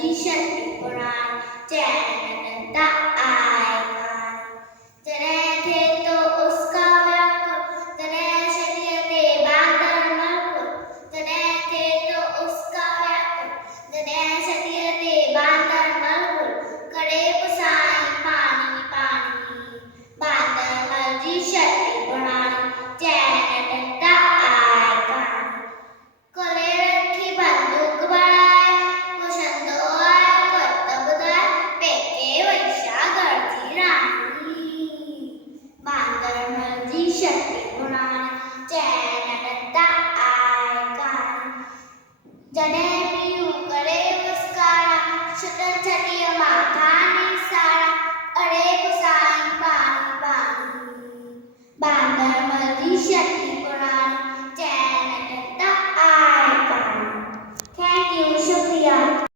जी शक्ति पुरानी चैन दा आएगा चले थे तो उसका व्याकुल चले शरीर के बांधर मलकुल चले थे तो उसका व्याकुल चले शरीर के बांधर मलकुल करे पुसाई पानी पानी बांधर मल जी शक्ति पुरानी चैन दा आएगा कोले रखी बंदूक बढ़ाए कुशंदो आए कर्तव्य दाए पेके वैशा गर्जी रानी बांधर मल जी शक्ति